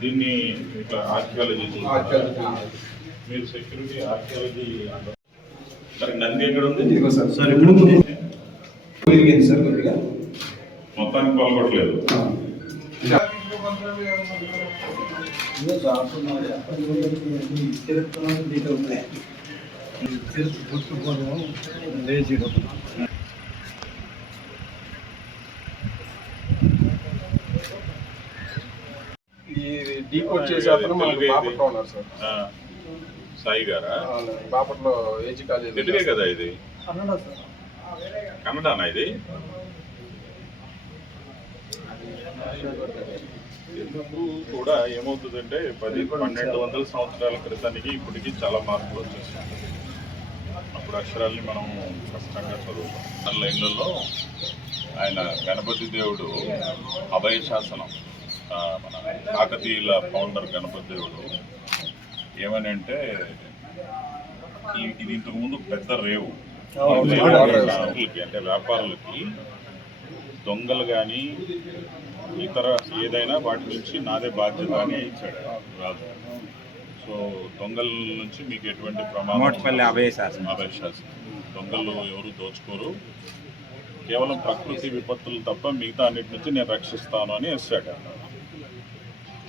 దీన్ని ఇట్లా archaeology archaeology. మీరు సెక్యూరిటీ ఆర్కియాలజీ అంటారు. మరి నంది ఎక్కడ ఉంది? ఇదిగో సార్. సార్ ఇప్పుడు పెరిగింది సార్ కొద్దిగా. మొత్తానికి పాల్గొట్టలేదు ఈ డీకోడ్ చేసే అతను మనకి బాపట్లో ఉన్నారు సార్. సాయి గారా? బాపట్లో ఏజీ కాలేజ్. తెలుగే కదా ఇది? కన్నడనా ఇది? తెలుగు కూడా ఏమవుతుందంటే పది పన్నెండు వందల సంవత్సరాల క్రితానికి ఇప్పటికి చాలా మార్పులు వచ్చేసాయి అప్పుడు అక్షరాల్ని మనం కష్టంగా చదువుతాం. లైన్లలో ఆయన గణపతి దేవుడు అభయ శాసనం కాకతీయుల ఫౌండర్ గణపతి దేవుడు ఏమని అంటే ఇది ఇంతకుముందు పెద్ద రేవు. అంటే వ్యాపారులకి దొంగలు కానీ ఇతర ఏదైనా వాటి నుంచి నాదే బాధ్యత అని ఇచ్చాడు రాజు. సో దొంగల నుంచి మీకు ఎటువంటి ప్రమాదం మోట్పల్లి అభయ శాసనం. అభయ శాసనం. దొంగలు ఎవరు దోచుకోరు. కేవలం ప్రకృతి విపత్తులు తప్ప మిగతా అన్నిటి నుంచి నేను రక్షిస్తాను అని వేసాడు.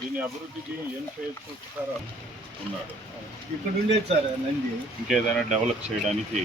దీని అభివృద్ధికి ఏం చేసుకుంటారో ఉన్నాడు ఇక్కడ ఉండేది సార్ నంది. ఇంకేదైనా డెవలప్ చేయడానికి